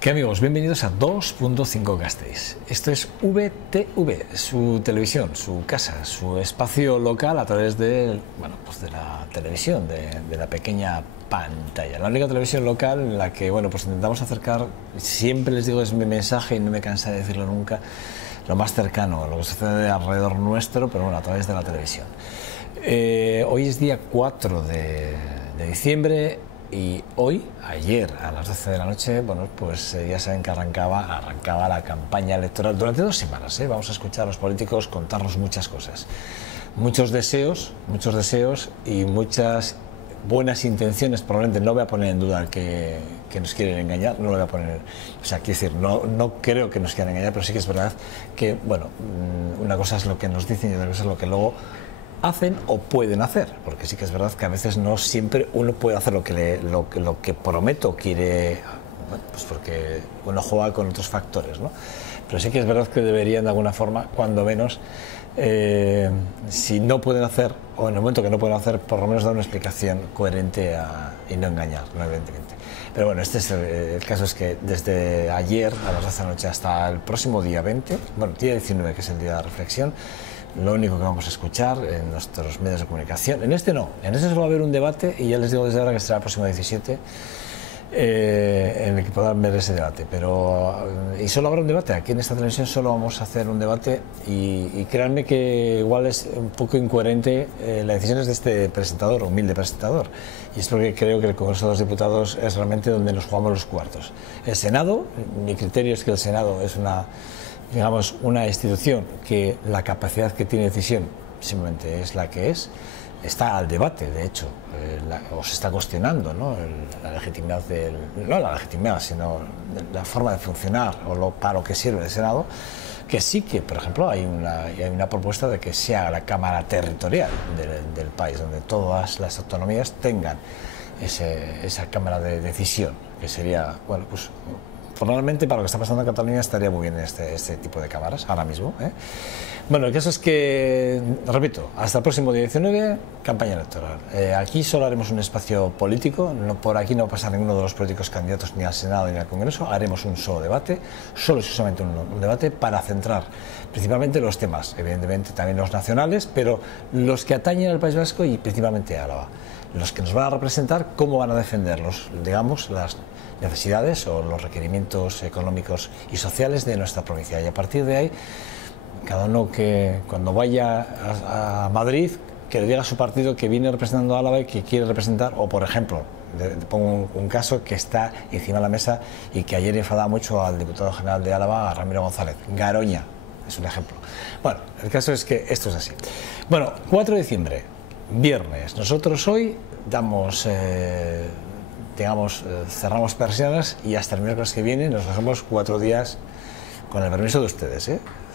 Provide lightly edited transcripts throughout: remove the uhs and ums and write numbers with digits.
¿Qué amigos? Bienvenidos a 2.5 Gasteiz. Esto es VTV, su televisión, su casa, su espacio local a través de, pues de la televisión, de la pequeña pantalla. La única televisión local en la que, pues intentamos acercar, siempre les digo, es mi mensaje y no me cansa de decirlo nunca, lo más cercano a lo que sucede alrededor nuestro, pero a través de la televisión. Hoy es día 4 de diciembre. Y ayer a las 12 de la noche, pues ya saben que arrancaba la campaña electoral durante 2 semanas. Vamos a escuchar a los políticos contarnos muchas cosas, muchos deseos y muchas buenas intenciones. Probablemente no voy a poner en duda que nos quieren engañar, no lo voy a poner, quiero decir, no creo que nos quieran engañar, pero sí que es verdad que, una cosa es lo que nos dicen y otra cosa es lo que luego hacen o pueden hacer, porque sí que es verdad que a veces no siempre uno puede hacer lo que promete o quiere, pues porque uno juega con otros factores, ¿no? Pero sí que es verdad que deberían de alguna forma, cuando menos, si no pueden hacer, o en el momento que no pueden hacer, por lo menos dar una explicación coherente y no engañar, no evidentemente. Pero este es el caso es que desde ayer a las 12 de la noche hasta el próximo día 20, día 19, que es el día de la reflexión, lo único que vamos a escuchar en nuestros medios de comunicación, en este solo va a haber un debate, y ya les digo desde ahora que será el próximo 17, en el que podrán ver ese debate, y solo habrá un debate. Aquí en esta televisión solo vamos a hacer un debate, y créanme que igual es un poco incoherente las decisiones de este presentador, humilde presentador, y es porque creo que el Congreso de los Diputados es realmente donde nos jugamos los cuartos. El Senado, mi criterio es que el Senado es una institución que la capacidad que tiene de decisión simplemente es la que es, está al debate, de hecho, o se está cuestionando, ¿no? La legitimidad no la legitimidad, sino la forma de funcionar o para lo que sirve el Senado, que sí que, por ejemplo, hay una propuesta de que sea la Cámara Territorial del país, donde todas las autonomías tengan esa Cámara de decisión, que sería, formalmente, para lo que está pasando en Cataluña estaría muy bien este tipo de cámaras ahora mismo. El caso es que, repito, hasta el próximo día 19, campaña electoral. Aquí solo haremos un espacio político, por aquí no va a pasar ninguno de los políticos candidatos ni al Senado ni al Congreso, haremos un solo debate, solo y exclusivamente un debate para centrar principalmente los temas, evidentemente también los nacionales, pero los que atañen al País Vasco y principalmente a Álava, los que nos van a representar, cómo van a defender las necesidades o los requerimientos económicos y sociales de nuestra provincia, y a partir de ahí cada uno que cuando vaya a Madrid que le diga a su partido que viene representando a Álava y que quiere representar, o por ejemplo, pongo un caso que está encima de la mesa y que ayer enfadaba mucho al diputado general de Álava, a Ramiro González, Garoña, es un ejemplo. El caso es que esto es así. 4 de diciembre, viernes, nosotros hoy cerramos persianas y hasta el miércoles que viene nos dejamos 4 días, con el permiso de ustedes,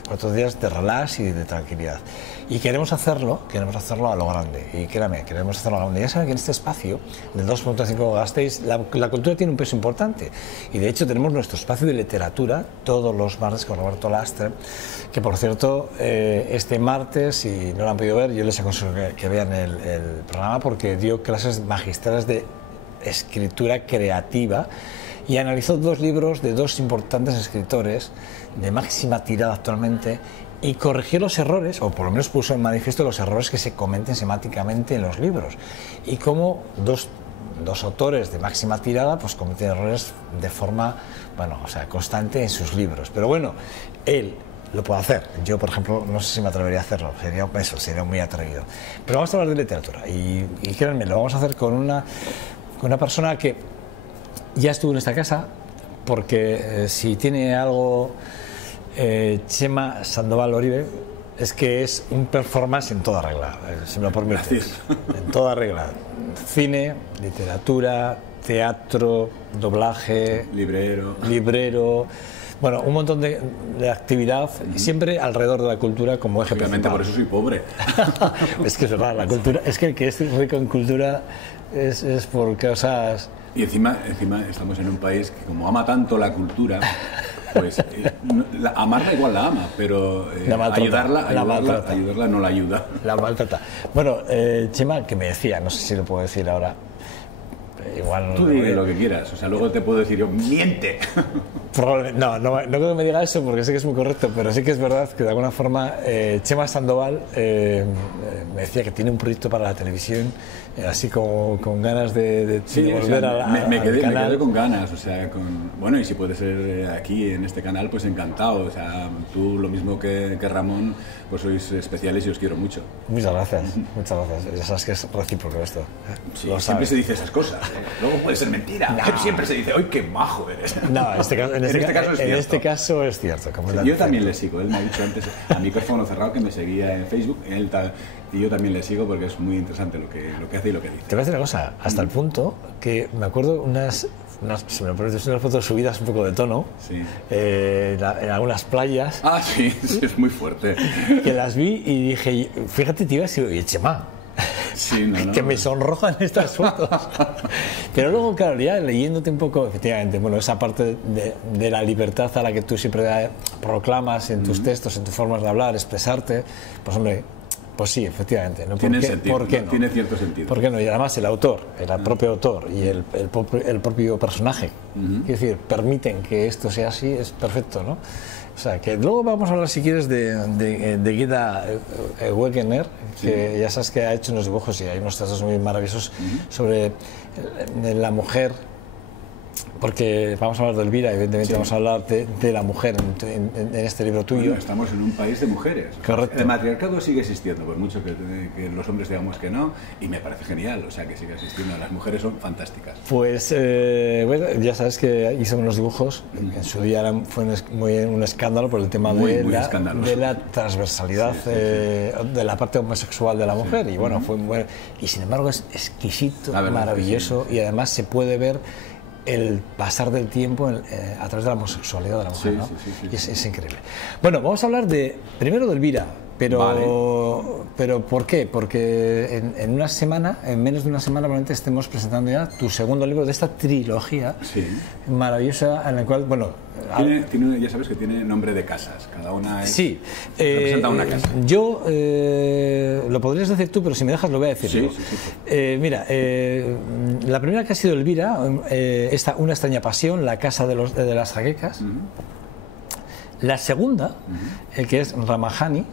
4 días de relax y de tranquilidad. Y queremos hacerlo a lo grande. Y créanme, queremos hacerlo a lo grande. Ya saben que en este espacio del 2.5 Gasteiz la cultura tiene un peso importante. Y de hecho tenemos nuestro espacio de literatura todos los martes con Roberto Lastre, que por cierto, este martes, si no lo han podido ver, yo les aconsejo que vean el programa, porque dio clases magistrales de escritura creativa y analizó 2 libros de 2 importantes escritores de máxima tirada actualmente, y corrigió los errores, o por lo menos puso en manifiesto los errores que se cometen semáticamente en los libros, y cómo dos autores de máxima tirada pues cometen errores de forma constante en sus libros. Pero él lo puede hacer. Yo, por ejemplo, no sé si me atrevería a hacerlo, sería muy atrevido. Pero vamos a hablar de literatura, y créanme, lo vamos a hacer con una persona que ya estuvo en esta casa, porque si tiene algo Chema Sandoval Oribe, es que es un performance en toda regla, si me lo permites. En toda regla. Cine, literatura, teatro, doblaje, librero, un montón de actividad, y siempre alrededor de la cultura como eje principal. Por eso soy pobre. Es que es verdad, la cultura, es que el que es rico en cultura es por causas. Y encima estamos en un país que, como ama tanto la cultura, pues amarla igual la ama, pero ayudarla no la ayuda. La maltrata. Chema, que me decía, no sé si lo puedo decir ahora, igual... Tú dices lo que quieras, o sea, luego te puedo decir yo, ¡miente! No creo que me diga eso porque sé que es muy correcto, pero sí que es verdad que de alguna forma Chema Sandoval me decía que tiene un proyecto para la televisión, así como con ganas de volver a me quedé con ganas, o sea, bueno, y si puede ser aquí en este canal, pues encantado, o sea, tú lo mismo que Ramón, pues sois especiales y os quiero mucho. Muchas gracias, ya sabes que es recíproco esto. Sí, siempre se dice esas cosas, luego puede ser mentira, no. Siempre se dice, ¡ay, qué majo eres! No, en este caso es cierto. Yo también le sigo, él me ha dicho antes, a micrófono cerrado, que me seguía en Facebook, y yo también le sigo porque es muy interesante lo que hace y lo que dice. Te voy a decir una cosa, hasta el punto que me acuerdo unas fotos subidas un poco de tono, sí. En algunas playas. Ah, sí, es muy fuerte. Que las vi y dije, fíjate, tío, y Chema, sí, que me sonrojan estas fotos. Pero luego, claro, ya leyéndote un poco, efectivamente, bueno, esa parte de la libertad a la que tú siempre proclamas en tus textos, en tus formas de hablar, expresarte, pues hombre, pues sí, efectivamente. ¿No? Tiene sentido, ¿por qué no? Tiene cierto sentido. ¿Por qué no? Y además el autor, el propio autor y el propio personaje, es decir, permiten que esto sea así, es perfecto, ¿no? O sea, que luego vamos a hablar, si quieres, de Guida Wegener, que ya sabes que ha hecho unos dibujos y hay unos trazos muy maravillosos sobre la mujer, porque vamos a hablar de Elvira, evidentemente vamos a hablar de la mujer en este libro tuyo. Bueno, estamos en un país de mujeres. Correcto. El matriarcado sigue existiendo, por mucho que los hombres digamos que no, y me parece genial, o sea, que sigue existiendo. Las mujeres son fantásticas. Pues, bueno, ya sabes que hizo unos dibujos, en su día fue un escándalo por el tema de la transversalidad de la parte homosexual de la mujer, y bueno, fue muy, y sin embargo es exquisito, maravilloso, y además se puede ver el pasar del tiempo a través de la homosexualidad de la mujer, ¿no? Y es increíble. Bueno, vamos a hablar primero de Elvira, pero ¿por qué? Porque en una semana, en menos de una semana, probablemente estemos presentando ya tu segundo libro de esta trilogía maravillosa, en la cual, bueno... ya sabes que tiene nombre de casas, cada una representa una casa. Yo, lo podrías decir tú, pero si me dejas lo voy a decir yo. Mira, la primera que ha sido Elvira, Una extraña pasión, la casa de las jaquecas. La segunda, que es Ramajani,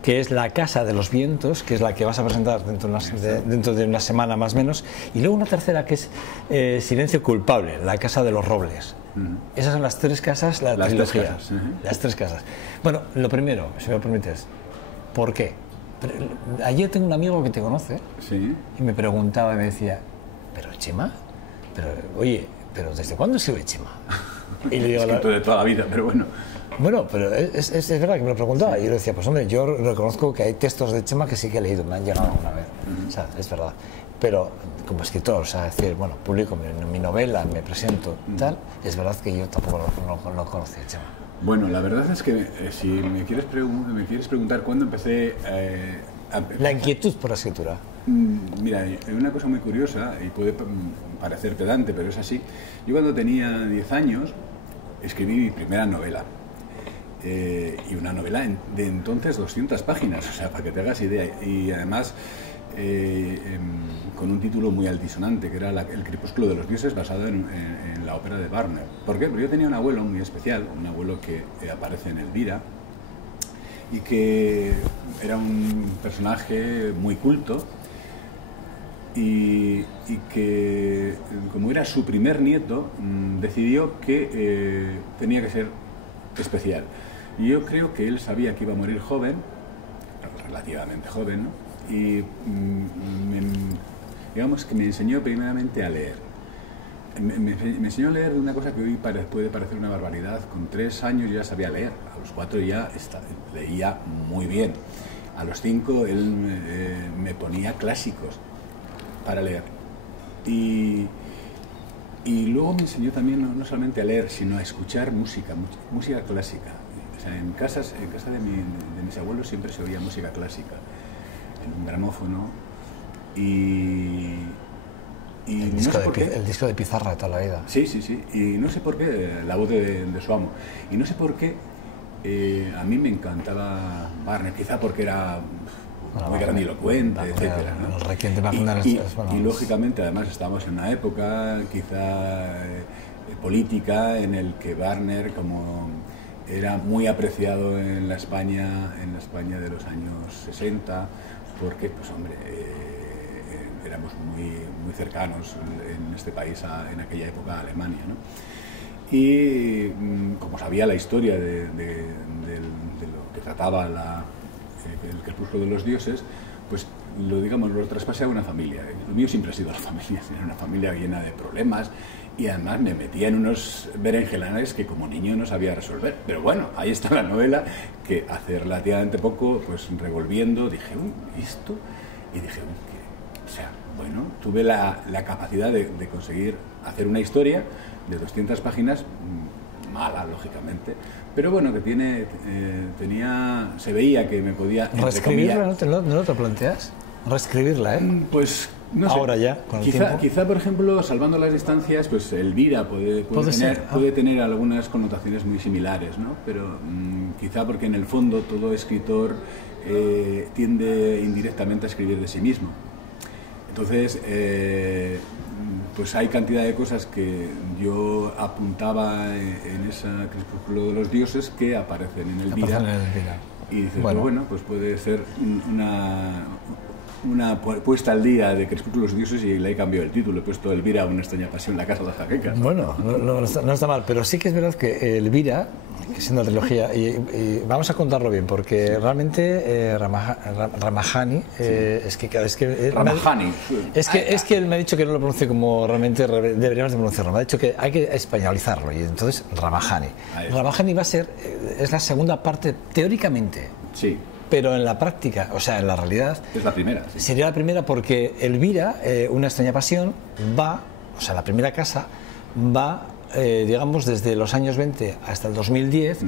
que es la casa de los vientos, que es la que vas a presentar dentro de una semana más o menos, y luego una tercera que es Silencio culpable, la casa de los robles. Esas son las tres casas, la trilogía. Las tres casas. Bueno, lo primero, si me lo permites, ¿por qué? Ayer tengo un amigo que te conoce y me preguntaba y me decía, ¿pero Chema? Oye, ¿pero desde cuándo escribe Chema? Y le digo, escrito de toda la vida, pero bueno. Bueno, pero es verdad que me lo preguntaba y yo le decía, pues hombre, yo reconozco que hay textos de Chema que sí que he leído, me han llegado alguna vez, o sea, es verdad, pero como escritor, o sea, decir, bueno, publico mi novela, me presento, tal, es verdad que yo tampoco lo conocía, Chema. Bueno, la verdad es que si me quieres preguntar cuándo empecé la inquietud por la escritura. Mira, hay una cosa muy curiosa y puede parecer pedante, pero es así. Yo cuando tenía 10 años escribí mi primera novela. Y una novela de entonces 200 páginas, o sea, para que te hagas idea, y además con un título muy altisonante, que era El crepúsculo de los dioses, basado en la ópera de Wagner. ¿Por qué? Porque yo tenía un abuelo muy especial, un abuelo que aparece en Elvira, y que era un personaje muy culto, y que, como era su primer nieto, decidió que tenía que ser especial. Y yo creo que él sabía que iba a morir joven, relativamente joven, ¿no? Y digamos que me enseñó primeramente a leer. Me enseñó a leer una cosa que hoy puede parecer una barbaridad. Con 3 años ya sabía leer, a los 4 ya leía muy bien. A los 5 él me ponía clásicos para leer. Y luego me enseñó también no solamente a leer, sino a escuchar música clásica. O sea, en casa de mis abuelos siempre se oía música clásica, en un gramófono, y el disco de Pizarra de toda la vida. Sí, y no sé por qué, la voz de su amo, y no sé por qué a mí me encantaba Wagner, quizá porque era muy grandilocuente, etcétera, ¿no? El Requiem de Wagner y lógicamente, además, estamos en una época quizá política en el que Wagner, como era muy apreciado en la España de los años 60, porque, pues hombre, éramos muy cercanos en este país, en aquella época, a Alemania, ¿no? Y como sabía la historia de lo que trataba el crepúsculo de los dioses, pues lo traspasé a una familia. Lo mío siempre ha sido la familia, era una familia llena de problemas, y además me metía en unos berenjenales que como niño no sabía resolver. Pero bueno, ahí está la novela, que hace relativamente poco, pues revolviendo, dije, ¿esto? Y dije, o sea, bueno, tuve la capacidad de conseguir hacer una historia de 200 páginas, mala, lógicamente, pero bueno, que se veía que me podía... ¿Reescribirla no te planteas? ¿Reescribirla, Pues no sé. Ahora ya, con el tiempo. Quizá, por ejemplo, salvando las distancias, pues Elvira puede tener algunas connotaciones muy similares, ¿no? Pero quizá porque en el fondo todo escritor tiende indirectamente a escribir de sí mismo. Entonces, pues hay cantidad de cosas que yo apuntaba en ese crepúsculo de los dioses que aparecen en Elvira. Y dices, bueno, pues puede ser una puesta al día de Crepúsculo de los dioses, y le he cambiado el título, he puesto Elvira, una extraña pasión, la casa de las jaquecas. Bueno, no está mal, pero sí que es verdad que Elvira, que es una trilogía, y vamos a contarlo bien, porque realmente Ramajani, es que él me ha dicho que no lo pronuncie como realmente deberíamos de pronunciarlo, me ha dicho que hay que españolizarlo, y entonces Ramajani. Ramajani es la segunda parte, teóricamente. Sí. Pero en la práctica, o sea, en la realidad... Es la primera. Sí. Sería la primera, porque Elvira, una extraña pasión, la primera casa, digamos, desde los años 20 hasta el 2010,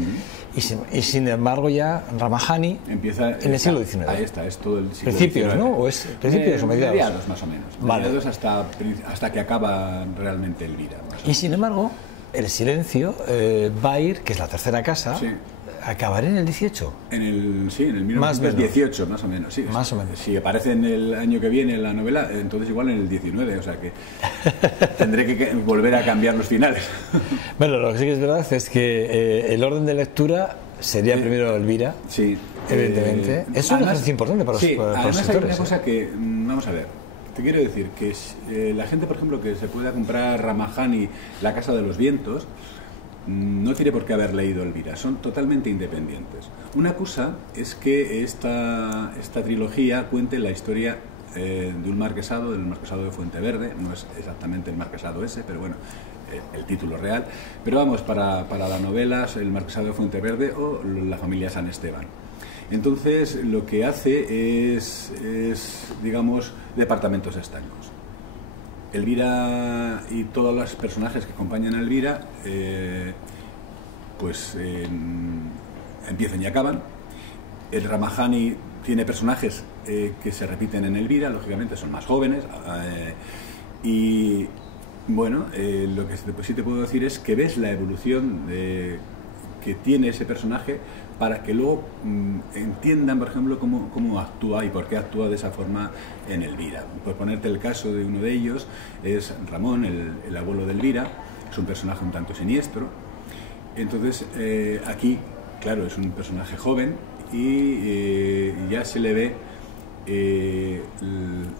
y sin embargo ya Ramajani empieza en el siglo XIX. Ahí está, es todo el siglo ¿Principios, XIX. ¿no? ¿O es principios o mediados? Mediados, más o menos. Vale. Mediados hasta que acaba realmente Elvira. Y sin embargo, El silencio va a ir, que es la tercera casa... Sí. ¿Acabaré en el 18? En el 1918, más o menos. Sí, más o menos. Si aparece en el año que viene la novela, entonces igual en el 19, o sea que tendré que volver a cambiar los finales. Bueno, lo que sí que es verdad es que el orden de lectura sería primero Elvira, sí, evidentemente. Es una cosa importante para los además lectores. Hay una cosa que, vamos a ver, te quiero decir, que la gente, por ejemplo, que se pueda comprar Ramajani, La casa de los vientos, no tiene por qué haber leído Elvira, son totalmente independientes. Una cosa es que esta trilogía cuente la historia de un marquesado, del marquesado de Fuenteverde, no es exactamente el marquesado ese, pero bueno, el título real, pero vamos, para la novela, el marquesado de Fuenteverde o la familia San Esteban. Entonces, lo que hace es digamos, departamentos estancos. Elvira y todos los personajes que acompañan a Elvira empiezan y acaban. El Ramajani tiene personajes que se repiten en Elvira, lógicamente son más jóvenes, y bueno, lo que sí te puedo decir es que ves la evolución que tiene ese personaje, para que luego entiendan, por ejemplo, cómo actúa y por qué actúa de esa forma en Elvira. Por ponerte el caso de uno de ellos, es Ramón, el abuelo de Elvira, es un personaje un tanto siniestro. Entonces, aquí, claro, es un personaje joven y ya se le ve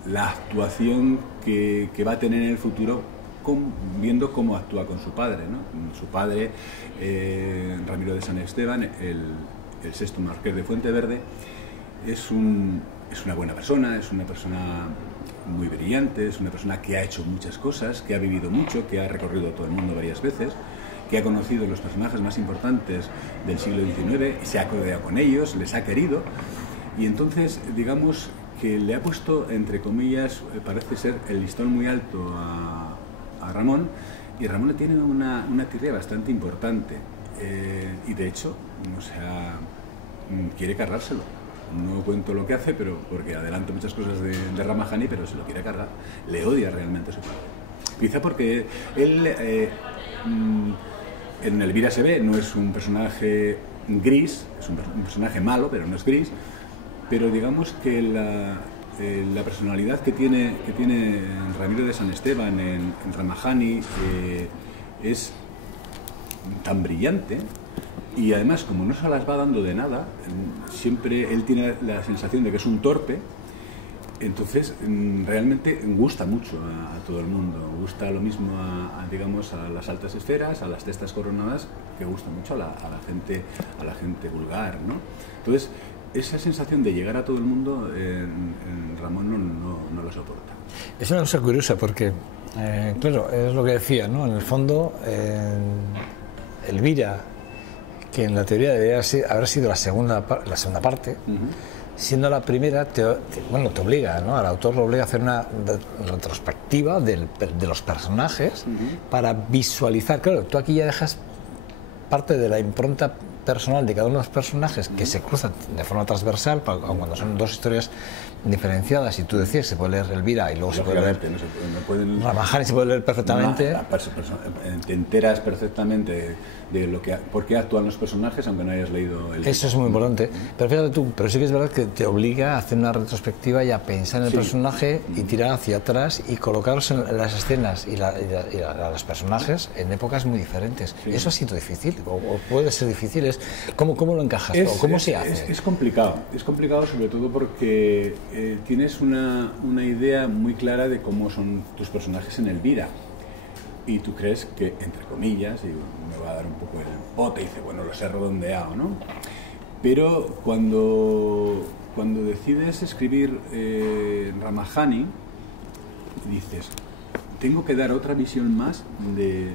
la actuación que va a tener en el futuro, viendo cómo actúa con su padre, ¿no? Su padre, Ramiro de San Esteban, el sexto marqués de Fuenteverde, es una buena persona, es una persona muy brillante, es una persona que ha hecho muchas cosas, que ha vivido mucho, que ha recorrido todo el mundo varias veces, que ha conocido los personajes más importantes del siglo XIX, se ha codeado con ellos, les ha querido, y entonces, digamos, que le ha puesto, entre comillas, parece ser el listón muy alto a Ramón, y Ramón le tiene una tirria bastante importante, y de hecho, o sea, quiere cargárselo. No cuento lo que hace, pero porque adelanto muchas cosas de Ramajani, pero se lo quiere cargar. Le odia realmente a su padre. Quizá porque él, en Elvira se ve, no es un personaje gris, es un personaje malo, pero no es gris, pero digamos que la personalidad que tiene Ramiro de San Esteban en Ramajani es tan brillante, y además, como no se las va dando de nada, siempre él tiene la sensación de que es un torpe. Entonces, realmente gusta mucho a todo el mundo. Gusta lo mismo digamos, a las altas esferas, a las testas coronadas, que gusta mucho a la gente vulgar, ¿no? Entonces, esa sensación de llegar a todo el mundo, Ramón no lo soporta. Es una cosa curiosa porque, claro, es lo que decía, ¿no? En el fondo, Elvira, que en la teoría debería haber sido la segunda parte, siendo la primera, te obliga, ¿no? Al autor lo obliga a hacer una retrospectiva de los personajes para visualizar. Claro, tú aquí ya dejas parte de la impronta personal de cada uno de los personajes que se cruzan de forma transversal, cuando son dos historias diferenciadas, y tú decías, se puede leer Elvira y luego se puede leer Ramajani, se puede leer perfectamente. Te enteras perfectamente de por qué actúan los personajes, aunque no hayas leído el... Eso es muy importante. Pero fíjate tú, pero sí que es verdad que te obliga a hacer una retrospectiva y a pensar en el personaje y tirar hacia atrás y colocarlos en las escenas y a los personajes en épocas muy diferentes. ¿Eso ha sido difícil? ¿O puede ser difícil? ¿Cómo lo encajas? ¿O cómo se hace? Es complicado sobre todo porque tienes una idea muy clara de cómo son tus personajes en Elvira, y tú crees que, entre comillas, y me va a dar un poco el bote y dice, bueno, los he redondeado, ¿no? Pero cuando decides escribir Ramajani, dices, tengo que dar otra visión más de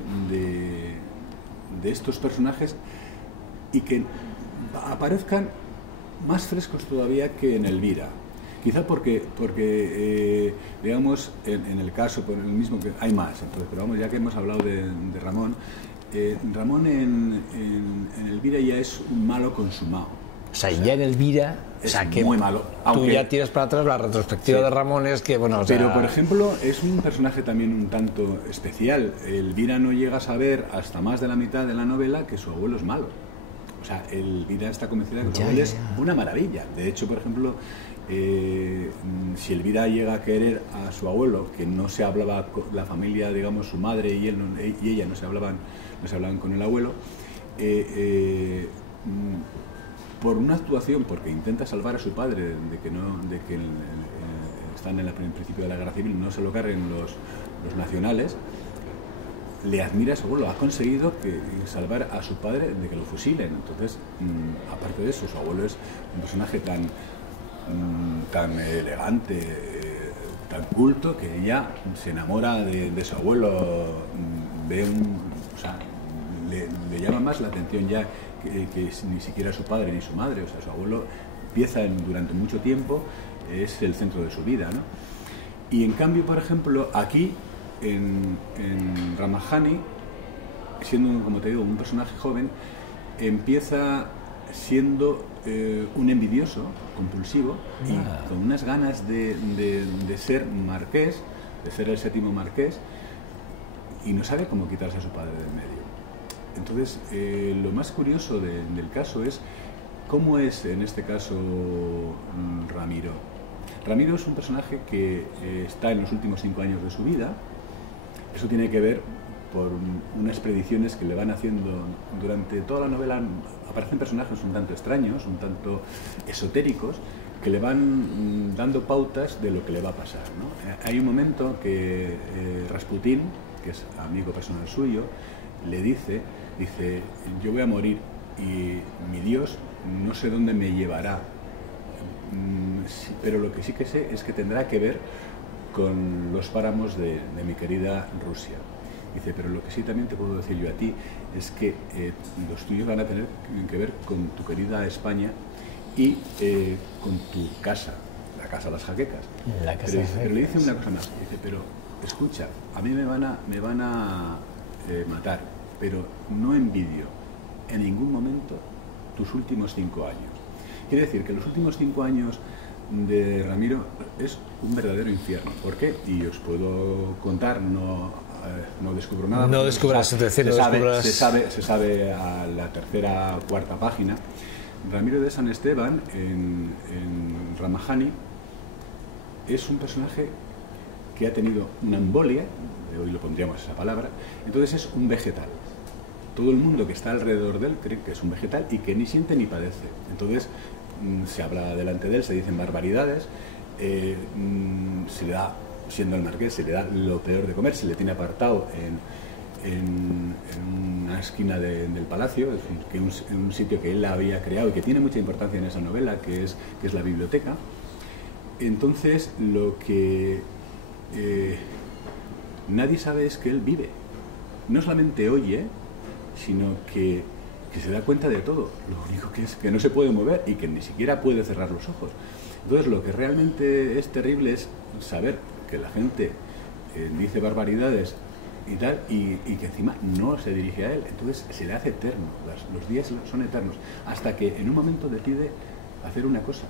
estos personajes y que aparezcan más frescos todavía que en Elvira. Quizá porque digamos, en el caso, por el mismo que hay más, entonces, pero vamos, ya que hemos hablado de Ramón, Ramón en Elvira ya es un malo consumado. O sea, ya en Elvira es muy malo. Tú ya tiras para atrás la retrospectiva de Ramón, es que, bueno... Pero, por ejemplo, es un personaje también un tanto especial. Elvira no llega a saber, hasta más de la mitad de la novela, que su abuelo es malo. O sea, Elvira está convencida de que su abuelo es una maravilla. De hecho, por ejemplo, si Elvira llega a querer a su abuelo, que no se hablaba con la familia, digamos, su madre y ella no se hablaban con el abuelo, por una actuación, porque intenta salvar a su padre de que están en el principio de la guerra civil, no se lo carguen los nacionales, le admira a su abuelo, ha conseguido salvar a su padre de que lo fusilen. Entonces, aparte de eso, su abuelo es un personaje tan elegante, tan culto, que ella se enamora de su abuelo, le llama más la atención ya que ni siquiera su padre ni su madre. O sea, su abuelo empieza durante mucho tiempo, es el centro de su vida, ¿no? Y en cambio, por ejemplo, aquí en Ramajani, siendo, como te digo, un personaje joven, empieza siendo un envidioso compulsivo y con unas ganas de ser marqués, de ser el séptimo marqués, y no sabe cómo quitarse a su padre del medio. Entonces, lo más curioso del caso es cómo es, en este caso, Ramiro. Ramiro es un personaje que está en los últimos 5 años de su vida. Eso tiene que ver por unas predicciones que le van haciendo durante toda la novela. Aparecen personajes un tanto extraños, un tanto esotéricos, que le van dando pautas de lo que le va a pasar, ¿no? Hay un momento que Rasputín, que es amigo personal suyo, le dice, yo voy a morir y mi Dios no sé dónde me llevará, pero lo que sí que sé es que tendrá que ver con los páramos de mi querida Rusia. Dice, pero lo que sí también te puedo decir yo a ti es que los tuyos van a tener que ver con tu querida España y con tu casa, la casa de las jaquecas. Pero le dice una cosa más, dice, pero escucha, a mí me van a matar, pero no envidio en ningún momento tus últimos 5 años. Quiere decir que los últimos 5 años de Ramiro es un verdadero infierno. ¿Por qué? Y os puedo contar, no descubro nada. No descubras, es decir, se sabe a la tercera o cuarta página, Ramiro de San Esteban en Ramajani es un personaje que ha tenido una embolia, hoy lo pondríamos esa palabra, entonces es un vegetal. Todo el mundo que está alrededor de él cree que es un vegetal y que ni siente ni padece. Entonces se habla delante de él, se dicen barbaridades, se le da, siendo el marqués, se le da lo peor de comer, se le tiene apartado en una esquina del palacio, es decir, que en un sitio que él había creado y que tiene mucha importancia en esa novela, que es la biblioteca. Entonces lo que nadie sabe es que él vive. No solamente oye, sino que se da cuenta de todo. Lo único que es que no se puede mover y que ni siquiera puede cerrar los ojos. Entonces lo que realmente es terrible es saber que la gente dice barbaridades y tal, y que encima no se dirige a él. Entonces se le hace eterno, los días son eternos, hasta que en un momento decide hacer una cosa,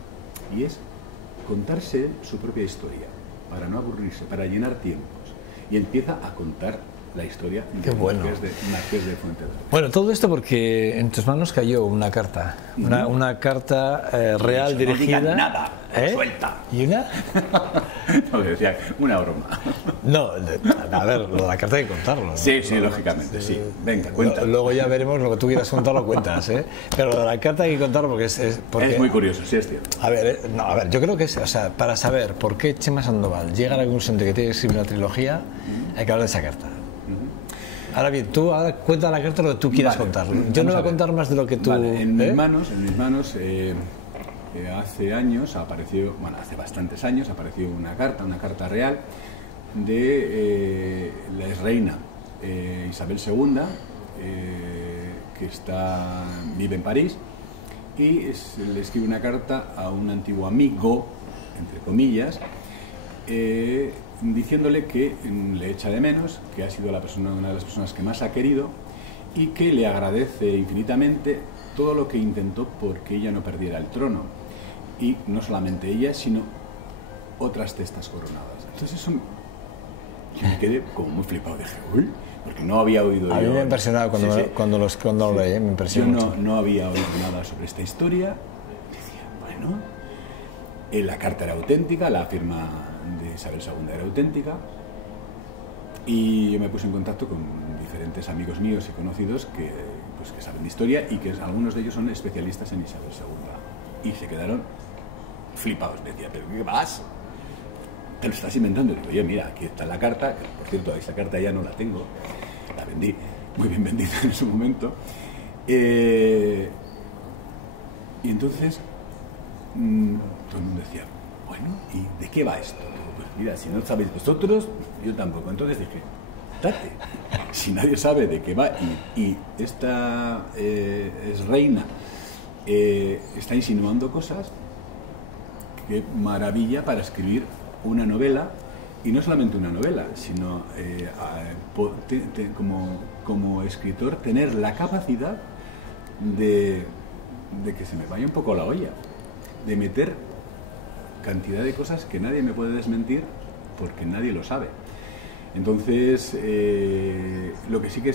y es contarse su propia historia, para no aburrirse, para llenar tiempos, y empieza a contar la historia de Marqués de Fuentealba. Bueno, todo esto porque en tus manos cayó una carta, una carta real dirigida... No digan nada, suelta. ¿Y una? No, decía, una broma. No, a ver, lo de la carta hay que contarlo, ¿no? Sí, lógicamente, sí. Venga, cuéntalo. Luego ya veremos lo que tú quieras contar, lo cuentas, ¿eh? Pero lo de la carta hay que contarlo porque es muy curioso, sí, es cierto. A ver, yo creo que es, o sea, para saber por qué Chema Sandoval llega a la conclusión de que tiene que escribir una trilogía, hay que hablar de esa carta. Ahora bien, tú ahora cuenta la carta lo que tú quieras contar. Yo no voy a contar más de lo que tú... Vale, en mis manos hace años apareció, bueno, hace bastantes años apareció una carta real de la exreina Isabel II, que vive en París, y le escribe una carta a un antiguo amigo, entre comillas, diciéndole que le echa de menos, que ha sido una de las personas que más ha querido y que le agradece infinitamente todo lo que intentó porque ella no perdiera el trono. Y no solamente ella, sino otras testas coronadas. Entonces eso yo me quedé como muy flipado, dije, uy, porque no había oído... A mí me ha impresionado cuando lo leí, me impresionó yo mucho. no había oído nada sobre esta historia. Decía, bueno, la carta era auténtica, la firma de Isabel II era auténtica, y yo me puse en contacto con diferentes amigos míos y conocidos que saben de historia y que algunos de ellos son especialistas en Isabel II, y se quedaron flipados. Me decía, ¿pero qué vas? ¿Te lo estás inventando? Y digo, oye, mira, aquí está la carta, que por cierto, esa carta ya no la tengo, la vendí, muy bien vendida en su momento, y entonces todo el mundo decía, bueno, ¿y de qué va esto? Pues mira, si no sabéis vosotros, yo tampoco. Entonces dije, date, si nadie sabe de qué va, y esta es reina, está insinuando cosas, qué maravilla para escribir una novela, y no solamente una novela, sino como escritor tener la capacidad de que se me vaya un poco la olla, de meter cantidad de cosas que nadie me puede desmentir porque nadie lo sabe. Entonces, lo que sí que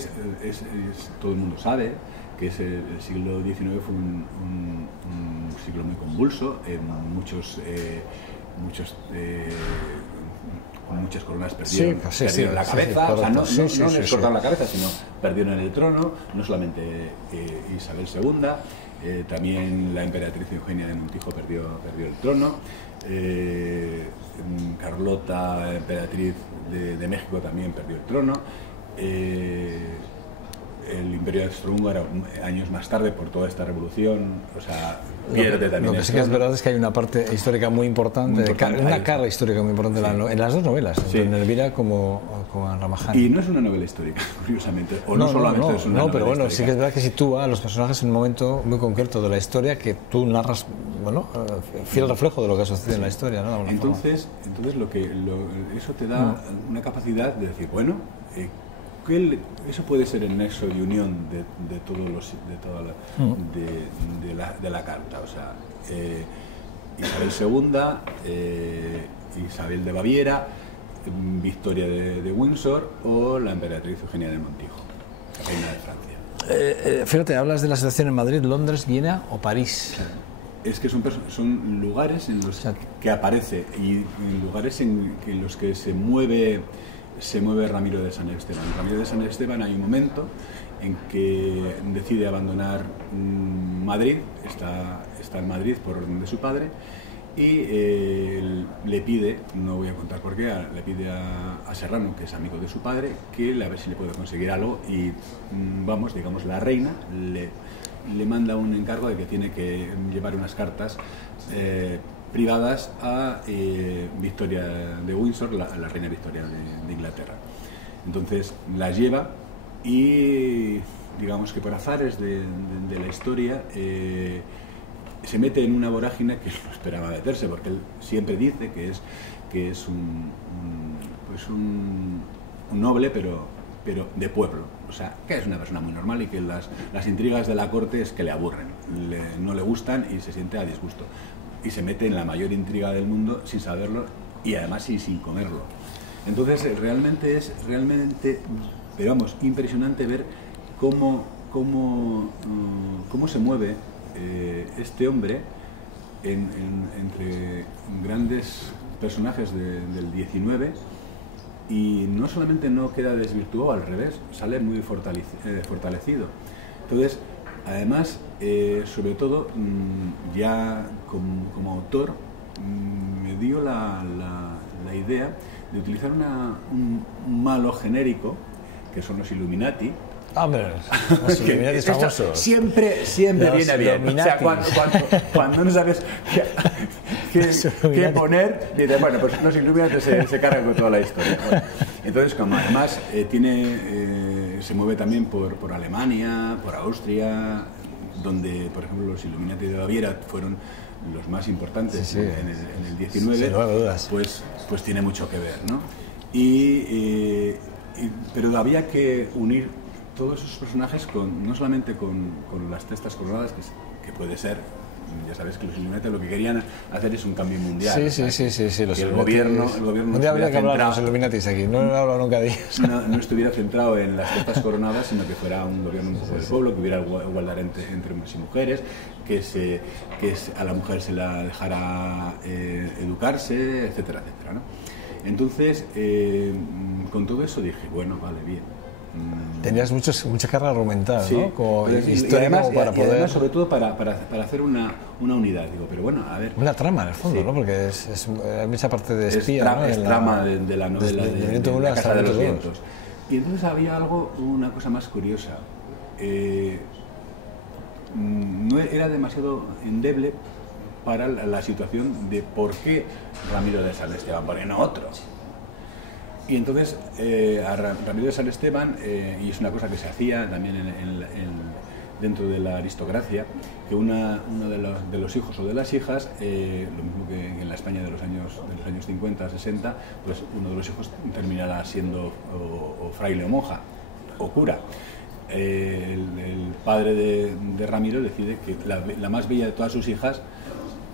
todo el mundo sabe, que es el siglo XIX fue un siglo muy convulso, muchas coronas perdieron la cabeza, o sea, no les cortaron la cabeza, sino perdieron el trono, no solamente Isabel II, también la emperatriz Eugenia de Montijo perdió el trono, Carlota, emperatriz de México, también perdió el trono, el Imperio Austrohúngaro años más tarde, por toda esta revolución, o sea, pierde también. Lo que sí que es verdad es que hay una parte histórica muy importante, una carga histórica muy importante en las dos novelas, tanto en Elvira como en Ramajani. Y no es una novela histórica, curiosamente, o no solamente es una novela pero bueno, histórica. sí que es verdad que sitúa a los personajes en un momento muy concreto de la historia que tú narras, fiel reflejo de lo que ha sucedido en la historia, ¿no? Entonces eso te da una capacidad de decir, bueno, eso puede ser el nexo de unión de la carta, o sea, Isabel II, Isabel de Baviera, Victoria de Windsor o la emperatriz Eugenia de Montijo, reina de Francia. Fíjate, hablas de la situación en Madrid, Londres, Viena o París. Claro. Es que son lugares en los que aparece y en lugares en los que se mueve Ramiro de San Esteban. Ramiro de San Esteban hay un momento en que decide abandonar Madrid, está en Madrid por orden de su padre, y le pide, no voy a contar por qué, le pide a Serrano, que es amigo de su padre, que a ver si le puede conseguir algo, y vamos, digamos, la reina le manda un encargo de que tiene que llevar unas cartas privadas a Victoria de Windsor, la reina Victoria de Inglaterra. Entonces las lleva y digamos que por azares de la historia se mete en una vorágine que no esperaba meterse, porque él siempre dice que es un noble, pero de pueblo, o sea, que es una persona muy normal y que las intrigas de la corte es que le aburren, no le gustan y se siente a disgusto. Y se mete en la mayor intriga del mundo sin saberlo y además sin comerlo. Entonces realmente pero vamos, impresionante ver cómo se mueve este hombre entre grandes personajes del 19, y no solamente no queda desvirtuado, al revés, sale muy fortalecido. Entonces, además, sobre todo, ya como autor, me dio la idea de utilizar un malo genérico, que son los Illuminati. Hombre, los Illuminati famosos. Siempre viene bien. O sea, cuando no sabes qué poner, dices, bueno, pues los Illuminati se cargan con toda la historia. Bueno, entonces, como además se mueve también por Alemania, por Austria, donde, por ejemplo, los Illuminati de Baviera fueron los más importantes en el 19, pues tiene mucho que ver, ¿no? Pero había que unir todos esos personajes no solamente con las testas coronadas, que puede ser, ya sabes que los Illuminati lo que querían hacer es un cambio mundial. Sí. Los el gobierno un día habría que hablar de los Illuminati aquí, no he hablado nunca de ellos. No estuviera centrado en las testas coronadas, sino que fuera un gobierno un poco del pueblo, que hubiera igualdad entre hombres y mujeres, que a la mujer se la dejara educarse, etcétera, etcétera, ¿no? Entonces, con todo eso dije, bueno, vale, bien. Tenías mucha carga argumental, sí, ¿no? Como historia, además, para poder... además, sobre todo para hacer una unidad. Digo, pero bueno, a ver... Una trama, en el fondo, ¿no? Porque hay mucha parte de espía, ¿no? Es trama de la novela de La Casa de los Vientos. Y entonces había una cosa más curiosa. No era demasiado endeble para la situación de por qué Ramiro de San Esteban, por qué no otro. Y entonces a Ramiro de San Esteban, y es una cosa que se hacía también dentro de la aristocracia, que uno de los hijos o de las hijas, lo mismo que en la España de los años 50, 60, pues uno de los hijos terminará siendo o fraile o monja o cura. El padre de Ramiro decide que la más bella de todas sus hijas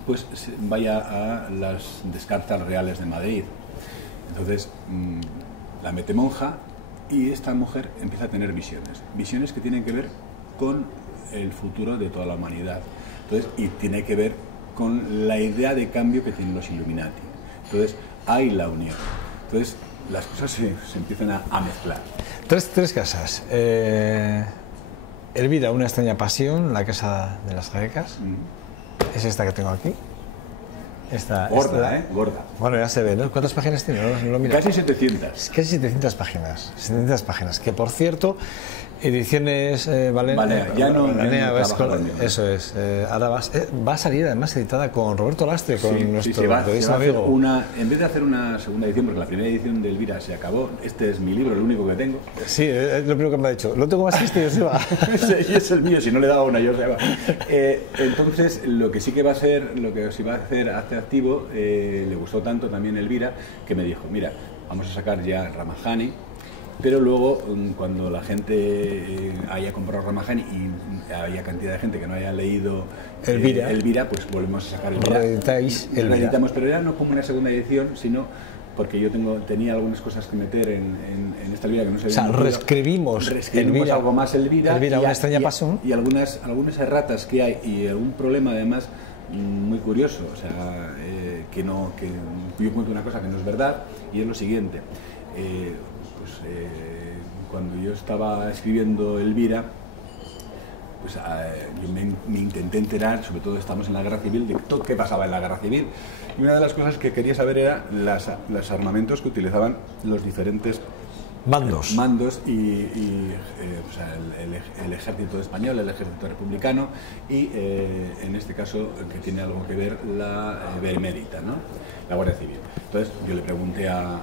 pues vaya a las Descartas Reales de Madrid. Entonces la mete monja y esta mujer empieza a tener visiones que tienen que ver con el futuro de toda la humanidad. Entonces, y tiene que ver con la idea de cambio que tienen los Illuminati. Entonces hay la unión. Entonces las cosas se empiezan a mezclar. Tres casas. Elvira, una extraña pasión, la casa de las Grecas. Es esta que tengo aquí. Gorda. Bueno, ya se ve, ¿no? ¿Cuántas páginas tiene? No lo miro. Casi 700. Casi 700 páginas. 700 páginas. Que, por cierto, ediciones Vale, ya no eso es. Ahora va a salir además editada con Roberto Lastre, con nuestro periodista amigo. En vez de hacer una segunda edición, porque la primera edición de Elvira se acabó, este es mi libro, el único que tengo. Sí, es lo primero que me ha dicho. Lo tengo más que y se va. Y es el mío, si no le daba una, yo se va. Entonces, lo que sí que va a hacer, lo que sí va a hacer activo, le gustó tanto también Elvira, que me dijo, mira, vamos a sacar ya Ramajani, pero luego cuando la gente haya comprado Ramajani y haya cantidad de gente que no haya leído Elvira, pues volvemos a sacar Elvira. Reeditamos, pero ya no como una segunda edición, sino porque yo tenía algunas cosas que meter en esta Elvira que no se habían metido. Reescribimos Elvira, algo más Elvira, una extraña pasión. Y algunas erratas que hay, y algún problema además muy curioso, o sea, que yo cuento una cosa que no es verdad, y es lo siguiente. Cuando yo estaba escribiendo Elvira, pues yo me intenté enterar, sobre todo estamos en la guerra civil, de todo qué pasaba en la guerra civil. Y una de las cosas que quería saber era los armamentos que utilizaban los diferentes mandos y o sea, el ejército español, el ejército republicano y en este caso que tiene algo que ver la Benemérita, ¿no? La Guardia Civil. Entonces yo le pregunté a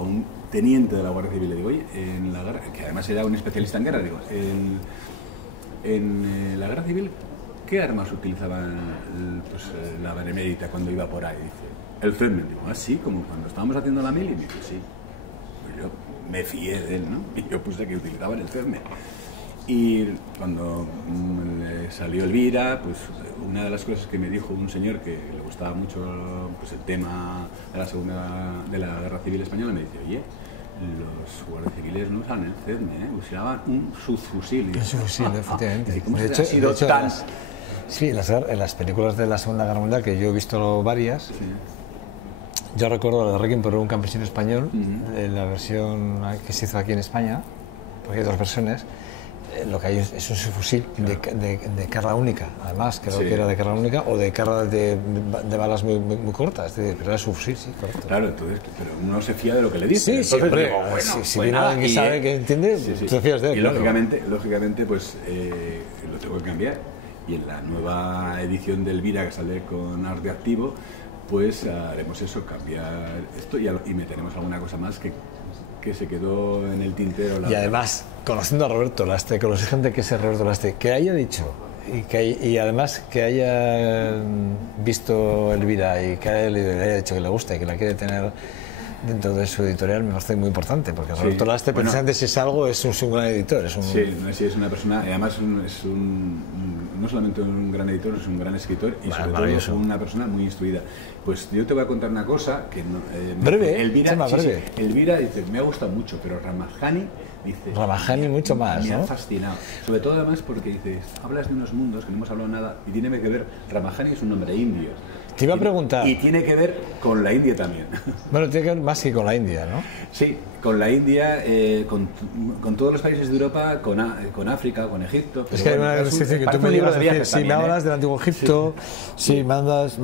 un teniente de la Guardia Civil, le digo, oye, en la guerra, que además era un especialista en guerra, digo, en la guerra civil, ¿qué armas utilizaba la Benemérita cuando iba por ahí? Dice, el Feldman. Digo, sí, como cuando estábamos haciendo la mili. Y me dice, sí. Pues yo me fié de él, ¿no? Y yo puse que utilizaban el Feldman. Y cuando salió Elvira, pues una de las cosas que me dijo un señor que le gustaba mucho pues, el tema de la guerra civil española, me dice, oye, los guardias civiles no usan el Feldman, usaban un subfusil. Un subfusil, efectivamente. ¿Cómo de hecho, tan... Sí, en las películas de la Segunda Guerra Mundial, que yo he visto varias, sí. Yo recuerdo la de Requiem por un campesino español, la versión que se hizo aquí en España, porque hay dos versiones. Lo que hay es un subfusil de carga única, además creo que era de carga única o de carga de balas muy cortas, pero era subfusil, sí, correcto. Claro, entonces, pero uno se fía de lo que le dice. Sí, siempre. Digo, bueno, si viene alguien que sabe, que entiende, te fías de él. Y lógicamente, pues lo tengo que cambiar. Y en la nueva edición de Elvira, que sale con arte activo, pues haremos eso, cambiar esto y meteremos alguna cosa más que se quedó en el tintero. Y además, conociendo a Roberto Laste, con los gente que es Roberto Laste, que haya dicho y además que haya visto Elvira y que haya dicho que le gusta y que la quiere tener dentro de su editorial, me parece muy importante, porque Roberto Laste, precisamente, si es algo, es un gran editor. Sí, es una persona, además es no solamente un gran editor, es un gran escritor y sobre todo una persona muy instruida. Pues yo te voy a contar una cosa que breve, Elvira dice, me ha gustado mucho, pero Ramajani dice, Ramajani mucho más, me ha fascinado, sobre todo además porque dices, hablas de unos mundos que no hemos hablado nada y tiene que ver, Ramajani es un nombre indio. Te iba a preguntar. Y tiene que ver con la India también. Bueno, tiene que ver más que con la India, ¿no? Sí, con la India, con todos los países de Europa, con África, con Egipto. Es que hay una que tú me ibas a decir, si me hablas del Antiguo Egipto, si me hablas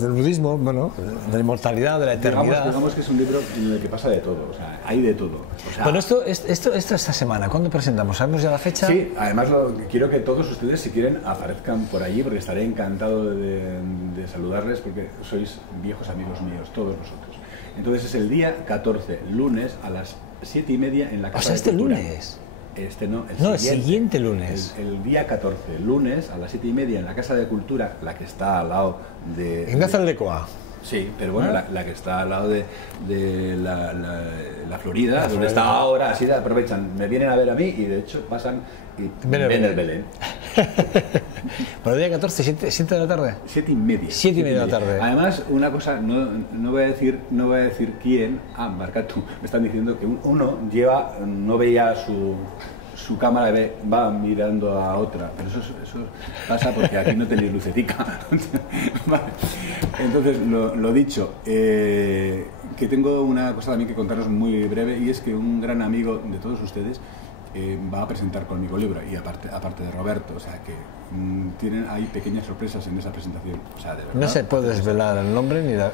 del budismo, bueno, de la inmortalidad, de la eternidad. Digamos que es un libro en el que pasa de todo, o sea, hay de todo. O sea, bueno, esto esta semana, ¿cuándo presentamos? ¿Sabemos ya la fecha? Sí, además quiero que todos ustedes, si quieren, aparezcan por allí, porque estaré encantado de saludarles, porque sois viejos amigos míos, todos vosotros. Entonces es el día 14, lunes, a las 7:30 en la Casa de Cultura. Lunes. El siguiente lunes. El día 14, lunes, a las 7:30 en la Casa de Cultura, la que está al lado de... En Gazaldecoa. Sí, pero bueno, la que está al lado de la Florida, donde está ahora, así aprovechan, me vienen a ver a mí y de hecho pasan y ven el Belén. Bueno, el día 14, 7 de la tarde. 7:30. 7:30 de la tarde. Además, una cosa, no voy a decir quién, marca tú, me están diciendo que uno no veía su cámara, va mirando a otra, pero eso pasa porque aquí no tenéis lucecica. Vale. Entonces, lo dicho, que tengo una cosa también que contaros muy breve, y es que un gran amigo de todos ustedes va a presentar conmigo el libro, y aparte de Roberto, o sea que hay pequeñas sorpresas en esa presentación, o sea, de verdad. No se puede desvelar el nombre ni no.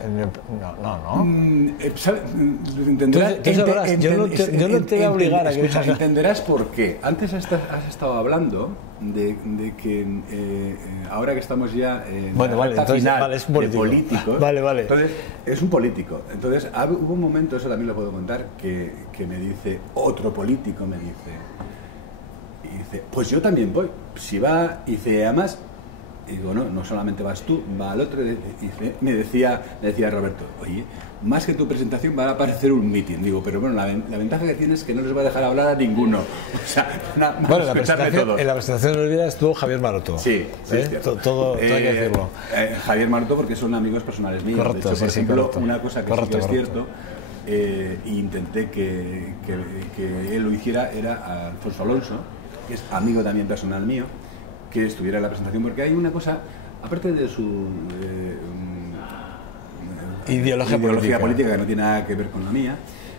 Yo no te voy a obligar a que entenderás por qué. Antes has estado hablando de que ahora que estamos ya en la final es un político. De políticos, vale. Entonces es un político. Entonces hubo un momento, eso también lo puedo contar, que me dice otro político, me dice, pues yo también voy. Si va, dice, además, y digo, no solamente vas tú, va al otro, y me decía Roberto, oye, más que tu presentación va a aparecer un meeting. Digo, pero bueno, la ventaja que tienes es que no les va a dejar hablar a ninguno. O sea, bueno, en la presentación de Elvira estuvo Javier Maroto. Sí, todo hay que decirlo. Javier Maroto, porque son amigos personales míos. Correcto, de hecho, por ejemplo, correcto. Una cosa que sí que es cierto, e intenté que él lo hiciera, era a Alfonso Alonso, que es amigo también personal mío, que estuviera en la presentación, porque hay una cosa, aparte de su ideología política que no tiene nada que ver con la mía,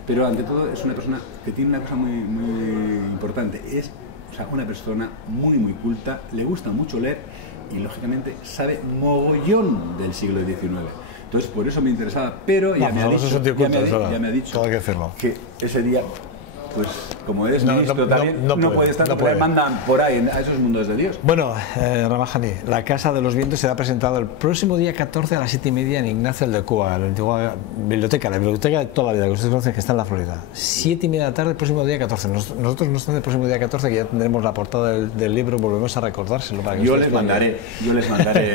pero ante todo es una persona que tiene una cosa muy, muy importante, es, o sea, una persona muy muy culta, le gusta mucho leer y lógicamente sabe mogollón del siglo XIX. Entonces por eso me interesaba, pero ya me ha dicho que ese día, pues como es ministro también, no puede estar, no puede. Mandan por ahí a esos mundos de Dios. Bueno, Ramajani, La Casa de los Vientos será presentado el próximo día 14 a las 7:30 en Ignacio el de Cuba, la antigua biblioteca, la biblioteca de toda la vida, que ustedes conocen, que está en la Florida. 7:30 de la tarde, el próximo día 14. Nosotros no estamos el próximo día 14, que ya tendremos la portada del libro, volvemos a recordárselo para que yo les mandaré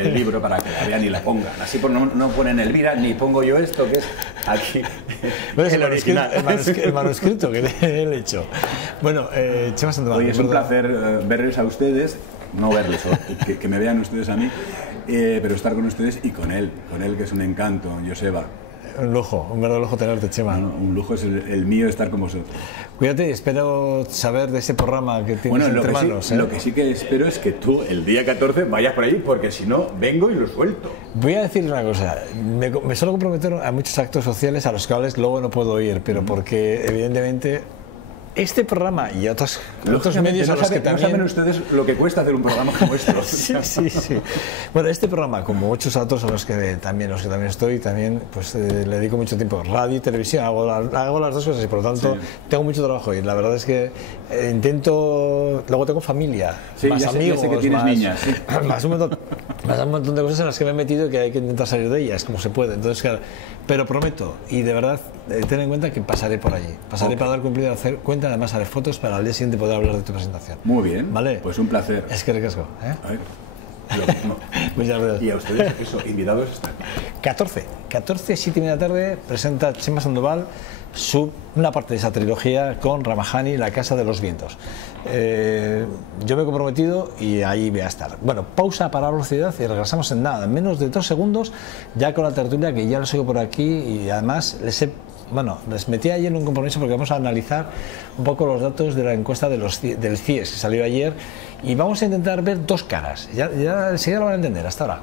el libro para que la vean y la pongan. Así pues no ponen Elvira, ni pongo yo esto, que es aquí. El manuscrito que él hecho. Bueno, Chema Sandoval. Oye, es un placer verles a ustedes, no verles, que me vean ustedes a mí, pero estar con ustedes y con él que es un encanto, Joseba. Un lujo, un verdadero lujo tenerte, Chema. No, un lujo es el mío estar con vosotros. Cuídate, espero saber de ese programa que tienes entre manos. Lo que sí que espero es que tú el día 14 vayas por ahí, porque si no, vengo y lo suelto. Voy a decir una cosa, me suelo comprometer a muchos actos sociales a los cuales luego no puedo ir, pero porque evidentemente este programa y otros medios a los que también... No saben ustedes lo que cuesta hacer un programa como este. Sí. Bueno, este programa, como muchos otros a los que también estoy, también pues le dedico mucho tiempo. Radio y televisión, hago las dos cosas y por lo tanto tengo mucho trabajo y la verdad es que intento... Luego tengo familia, más amigos, ya sé que tienes niñas, más un montón de cosas en las que me he metido y que hay que intentar salir de ellas como se puede. Entonces, claro, pero prometo, y de verdad, ten en cuenta que pasaré por allí. Pasaré para dar cumplido, hacer cuenta, además haré fotos para al día siguiente poder hablar de tu presentación. Muy bien, ¿vale? Pues un placer. Es que ricasco, ¿eh? Muchas gracias. Y a ustedes, invitados están. 14, 7:30 de la tarde, presenta Chema Sandoval una parte de esa trilogía con Ramajani, La Casa de los Vientos. Yo me he comprometido y ahí voy a estar. Bueno, pausa para la velocidad y regresamos en nada, en menos de 2 segundos, ya con la tertulia que ya los oigo por aquí y además les metí ayer en un compromiso porque vamos a analizar un poco los datos de la encuesta del CIES que salió ayer y vamos a intentar ver dos caras. Ya enseguida lo van a entender. Hasta ahora.